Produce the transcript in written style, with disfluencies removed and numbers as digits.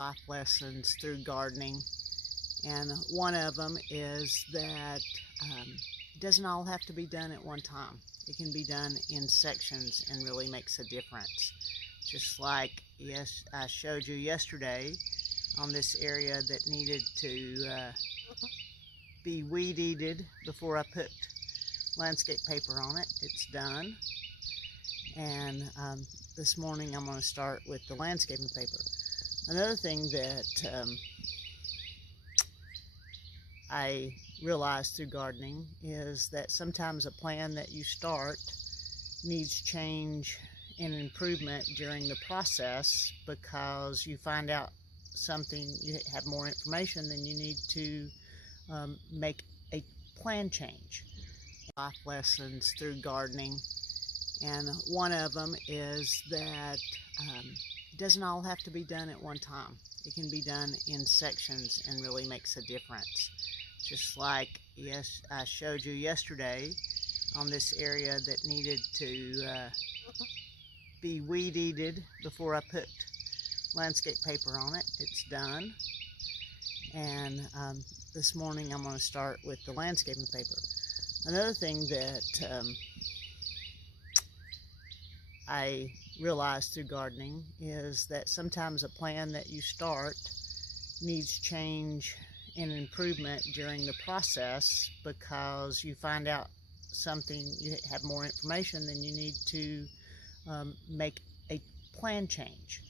life lessons through gardening, and one of them is that it doesn't all have to be done at one time. It can be done in sections and really makes a difference. Just like I showed you yesterday on this area that needed to be weed-eated before I put landscape paper on it. It's done. And this morning I'm going to start with the landscaping paper. Another thing that I realized through gardening is that sometimes a plan that you start needs change and improvement during the process because you find out something, you have more information, then you need to make a plan change. Life lessons through gardening, and one of them is that it doesn't all have to be done at one time. It can be done in sections and really makes a difference. Just like I showed you yesterday on this area that needed to be weed-eated before I put landscape paper on it. It's done. And this morning I'm going to start with the landscaping paper. Another thing that I realized through gardening is that sometimes a plan that you start needs change and improvement during the process because you find out something, you have more information, then you need to make a plan change.